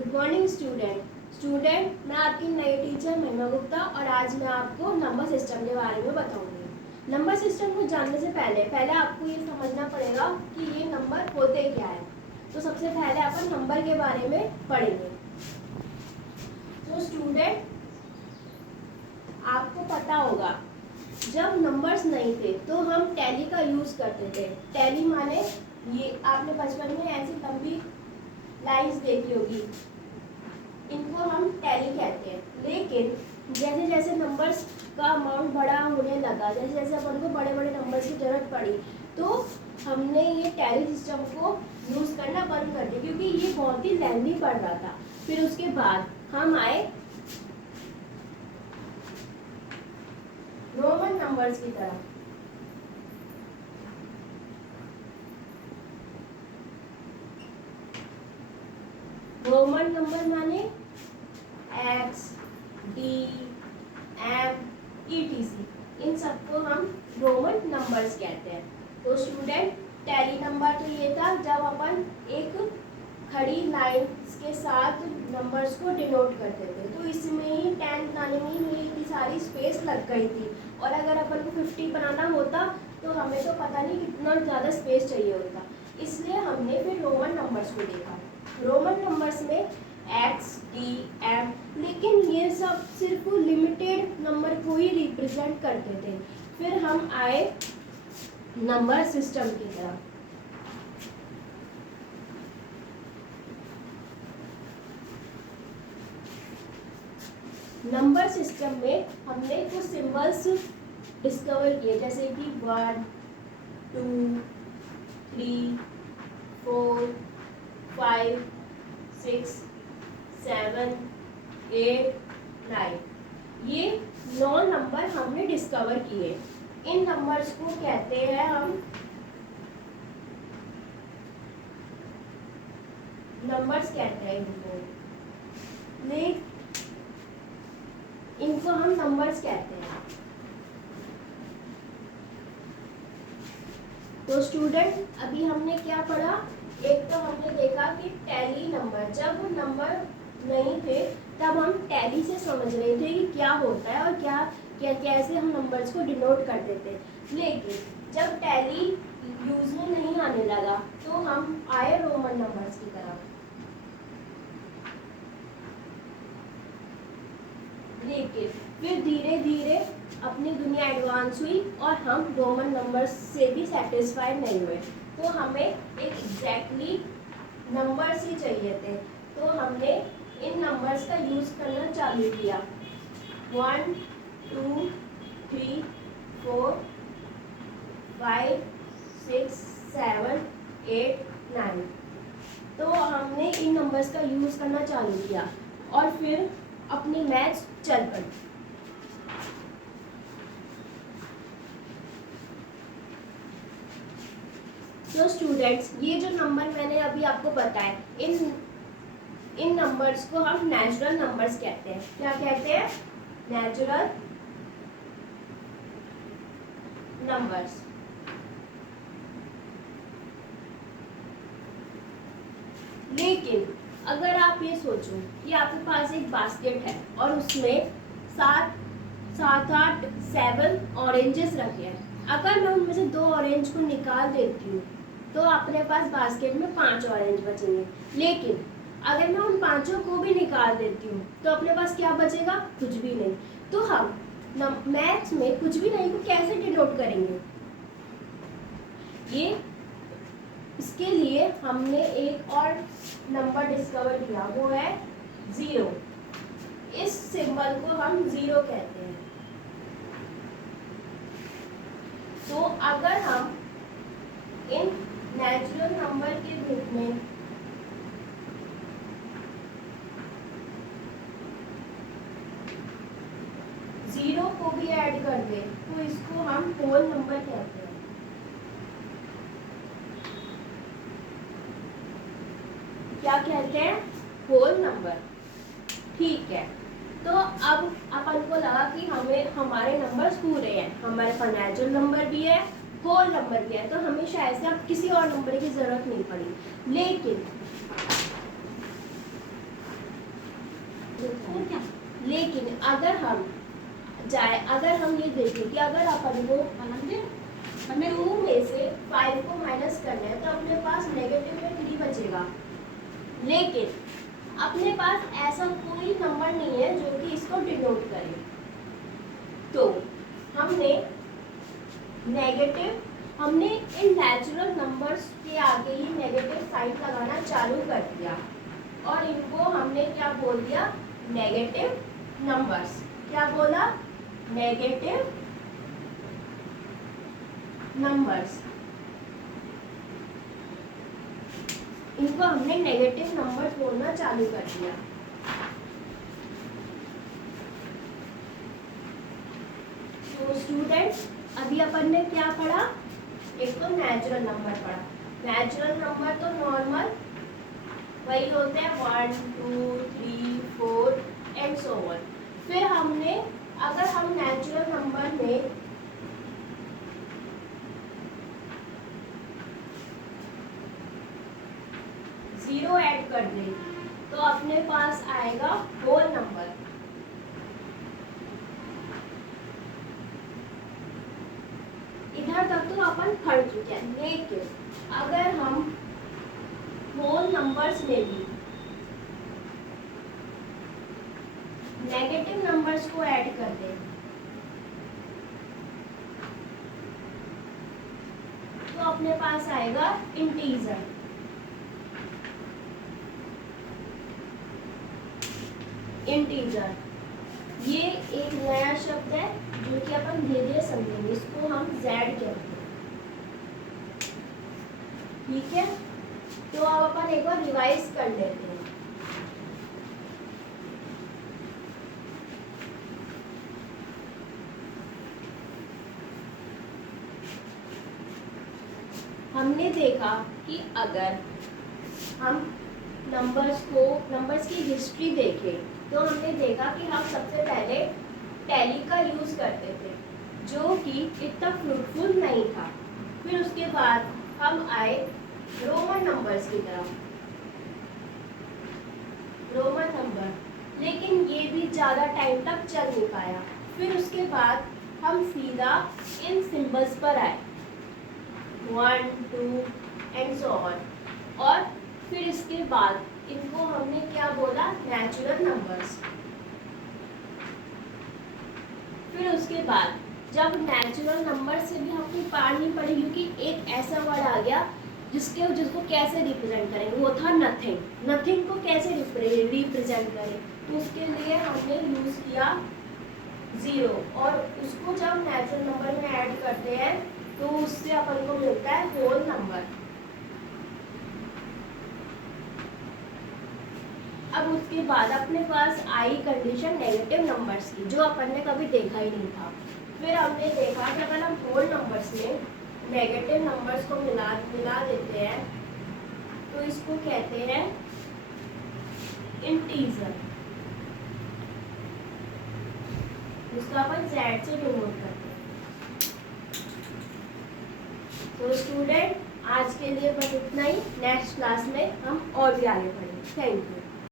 Good morning student मैं आपकी नई टीचर महिमा गुप्ता और आज मैं आपको नंबर सिस्टम के बारे में बताऊंगी। नंबर सिस्टम को जानने से पहले आपको ये समझना पड़ेगा कि ये नंबर होते क्या है। तो सबसे पहले अपन नंबर के बारे में पढ़ेंगे। तो स्टूडेंट आपको पता होगा जब नंबर्स नहीं थे तो हम टैली का यूज़ करते थे। टैली माने ये आपने बचपन में ऐसी लंबी लाइन्स देखी होगी, इनको हम टैली कहते हैं। लेकिन जैसे जैसे नंबर्स का अमाउंट बड़ा होने लगा, जैसे जैसे अपन को बड़े बड़े नंबर्स की ज़रूरत पड़ी, तो हमने ये टैली सिस्टम को यूज़ करना बंद कर दिया क्योंकि ये बहुत ही लेंथी पड़ रहा था। फिर उसके बाद हम आए रोमन नंबर्स की तरफ। रोमन नंबर माने एक्स, डी, एम, ETC, इन सबको हम रोमन नंबर्स कहते हैं। तो स्टूडेंट टैली नंबर तो ये था जब अपन एक खड़ी लाइन्स के साथ नंबर्स को डिनोट करते थे। तो इसमें ही 10 बनाने में ही इतनी सारी स्पेस लग गई थी, और अगर अपन को 50 बनाना होता तो हमें तो पता नहीं कितना ज़्यादा स्पेस चाहिए होता। इसलिए हमने फिर रोमन नंबर्स को देखा। रोमन नंबर्स में एक्स, डी, एम, लेकिन ये सब सिर्फ लिमिटेड नंबर को ही रिप्रेजेंट करते थे। फिर हम आए नंबर सिस्टम की तरफ। नंबर सिस्टम में हमने कुछ सिंबल्स डिस्कवर किए, जैसे कि 1, 2, 3, 4, 5, 6, 7, 8, 9, ये 9 नंबर हमने डिस्कवर किए। इन नंबर्स को कहते हैं हम नंबर्स कहते हैं इनको हम नंबर्स कहते हैं। तो स्टूडेंट अभी हमने क्या पढ़ा? एक तो हमने देखा कि टैली नंबर, जब नंबर नहीं थे तब हम टैली से समझ रहे थे कि क्या होता है और क्या कैसे हम नंबर्स को डिनोट करते थे। लेकिन जब टैली यूज में नहीं आने लगा तो हम आए रोमन नंबर्स की तरफ। लेकिन फिर धीरे धीरे अपनी दुनिया एडवांस हुई और हम रोमन नंबर्स से भी सेटिस्फाइड नहीं हुए। तो हमें एक एग्जैक्टली नंबर्स ही चाहिए थे। तो हमने इन नंबर्स का यूज़ करना चालू किया। 1, 2, 3, 4, 5, 6, 7, 8, 9। तो हमने इन नंबर्स का यूज़ करना चालू किया और फिर अपनी मैथ्स चल पड़ी। तो स्टूडेंट्स ये जो नंबर मैंने अभी आपको बताए, इन नंबर्स को हम नेचुरल नंबर्स कहते हैं। क्या कहते हैं? Natural numbers. लेकिन अगर आप ये सोचो कि आपके पास एक बास्केट है और उसमें 7, 8 ऑरेंजेस रखे हैं। अगर मैं उनमें से 2 ऑरेंज को निकाल देती हूँ तो अपने पास बास्केट में 5 ऑरेंज बचेंगे। लेकिन अगर मैं उन 5 को भी निकाल देती हूँ तो अपने पास क्या बचेगा? कुछ भी नहीं। तो हम मैथ्स में कुछ भी नहीं को कैसे डिनोट करेंगे? इसके लिए हमने एक और नंबर डिस्कवर किया, वो है 0। इस सिंबल को हम 0 कहते हैं। तो अगर हम इन नेचुरल नंबर के ग्रुप में जीरो को भी ऐड कर दे तो इसको हम होल नंबर कहते हैं। क्या कहते हैं? Whole number. ठीक है, तो अब अपन को लगा कि हमें हमारे नंबर्स पूरे हैं, हमारे पास नेचुरल नंबर भी है, होल नंबर भी है, तो हमें शायद से अब किसी और नंबर की जरूरत नहीं पड़ी। लेकिन लेकिन अगर हम ये देखें कि अगर अपन को 2 में से 5 को माइनस करना है तो अपने पास नेगेटिव में 3 बचेगा, लेकिन अपने पास ऐसा कोई नंबर नहीं है जो कि इसको डिनोट करे। तो हमने इन नेचुरल नंबर्स के आगे ही नेगेटिव साइन लगाना चालू कर दिया और इनको हमने क्या बोल दिया, नेगेटिव नंबर्स। क्या बोला, नेगेटिव नंबर्स। इनको हमने नेगेटिव नंबर्स बोलना चालू कर दिया। तो स्टूडेंट्स, अभी अपन ने क्या पढ़ा, एक तो नेचुरल नंबर पढ़ा। नेचुरल नंबर तो नॉर्मल वही होते हैं 1 2 3 4 एंड सो ऑन। फिर हमने, अगर हम नेचुरल नंबर में जीरो ऐड कर दें तो अपने पास आएगा होल नंबर। इधर तक तो अपन पढ़ चुके हैं, लेकिन अगर हम होल नंबर्स में भी नेगेटिव नंबर्स को ऐड कर दें तो अपने पास आएगा इंटीजर। इंटीजर ये एक नया शब्द है जो कि अपन धीरे धीरे समझेंगे। इसको हम z कहते हैं, ठीक है। तो अब अपन एक बार रिवाइज कर लेते हैं। हमने देखा कि अगर हम नंबर्स की हिस्ट्री देखें तो हमने देखा कि हम सबसे पहले टैली का यूज़ करते थे जो कि इतना फ्रूटफुल नहीं था। फिर उसके बाद हम आए रोमन नंबर्स की तरफ, रोमन नंबर, लेकिन ये भी ज़्यादा टाइम तक चल नहीं पाया। फिर उसके बाद हम सीधा इन सिंबल्स पर आए, 1 2 एंड सो ऑन। और फिर इसके बाद इनको हमने क्या बोला, नेचुरल नंबर्स। फिर उसके बाद जब नेचुरल नंबर से भी हमको पार नहीं पड़ी, क्योंकि एक ऐसा वर्ड आ गया जिसको कैसे रिप्रेजेंट करेंगे, वो था नथिंग। नथिंग को कैसे रिप्रेजेंट करें, तो उसके लिए हमने यूज़ किया 0। और उसको जब नेचुरल नंबर में ऐड करते हैं तो उससे अपन को मिलता है होल नंबर। अब उसके बाद अपने पास आई कंडीशन नेगेटिव नंबर्स की, जो अपन ने कभी देखा ही नहीं था। फिर हमने देखा कि अगर हम होल नंबर्स में नेगेटिव नंबर्स को मिला देते हैं तो इसको कहते हैं इंटीजर, जिसको अपन z से डिनोट करते हैं। तो स्टूडेंट, आज के लिए बस इतना ही। नेक्स्ट क्लास में हम और भी आगे बढ़ेंगे। Thank you.